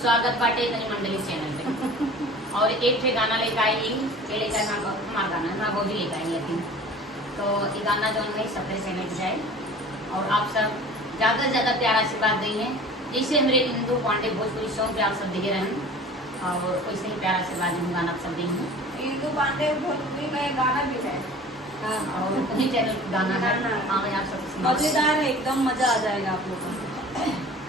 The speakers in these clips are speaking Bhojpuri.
स्वागत बाटे तनी मंडली चैनल पे। और एक ठे गाना लेकर आई ये लेकर हमारा गाना ना भौजी लेकर आई लेकिन तो ये गाना जो है सबके चैनल जाए और आप सब ज्यादा से ज्यादा प्यार आशीर्वाद दी है। जैसे हमारे इंदु पांडे भोजपुरी सॉन्ग पे आप सब दिखे रहे और वैसे ही प्यार आशीर्वाद गाना आप सब देंगे। इंदु पांडे भोजपुरी में गाना भी है और उन्हीं चैनल गाना है। हाँ भाई आप सब मजेदार है, एकदम मजा आ जाएगा आप लोगों को।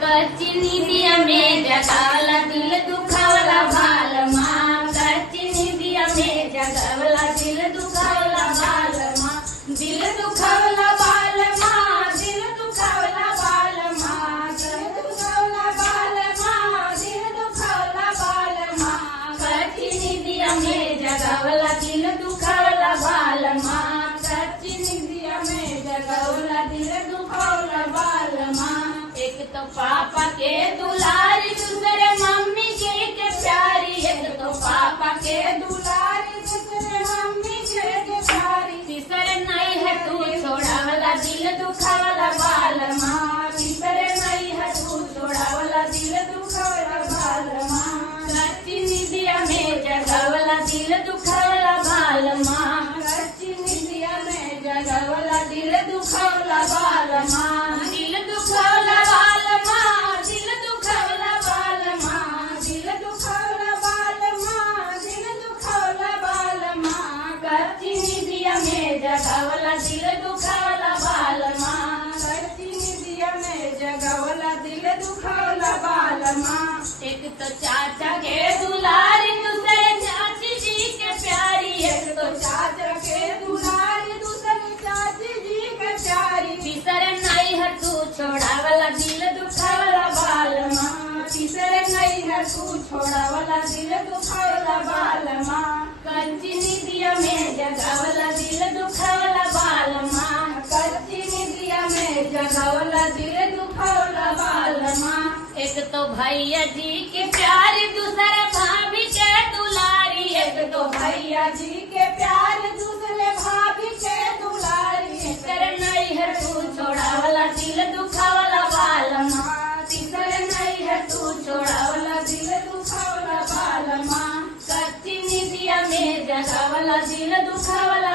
कच्ची दिया में जगावला दिल दुखावला भाल माँ, कच्ची दिया में जगावला दिल दुखावला भाल माँ, दिल दुखावला बाल माँ, दिल दुखावला बाल माँ, दिल दुखावला बाल माँ, दिल दुखावला बाल माँ, कच्ची दिया में जगावला दिल दुखावला बाल माँ, कच्ची दिया में जगावला दिल दुखावला बाल माँ। एक तो पापा के दुलारी दूसरे मम्मी के प्यारी, एक तो पापा के दुलारी दूसरे मम्मी के प्यारी, तीसरे नहीं है तू छोड़ावला दिल दुखावला बाल माँ, तीसरे नहीं है तू छोड़ावला दिल दुखावला बाल माँ, कच्ची निदिया में जगावला दिल दुखावला बाल माँ, कच्ची निदिया में जगावला दिल दुखावला बाल माँ, दिल दुखावला बाल माँ, दिल दुखावला बाल माँ, दिल दुखावला बाल माँ, दिल दुखावला बाल माँ, कच्ची निदिया में जगावला दिल दुखावला बाल माँ, कच्ची निदिया में जगावला दिल दुखावला बाल माँ। एक तो चाचा के दुलारी दूसरे चाची जी के प्यारी, एक तो चाचा के दुलारी दूसरे चाची जी के प्यारी, तीसरे नहीं है तू छोड़ावला दिल दुखावला बाल माँ, तीसरे नहीं है तू छोड़ावला दिल दुखावला बाल माँ, कच्ची निदिया में जगावला दिल दुखावला बाल माँ, कच्ची निदिया में जगावला दिल दुखावला बाल माँ। एक तो भैया जी के प्यारी दूसरे भाभी के दुलारी, एक तो भैया जी के प्यारी दूसरे भाभी के दुलारी, तीसरे नहीं है तू छोड़ावला दिल दुखावला बाल माँ, तीसरे नहीं है तू छोड़ावला दिल दुखावला बाल माँ, कच्ची निदिया में जगावला दिल दुखावला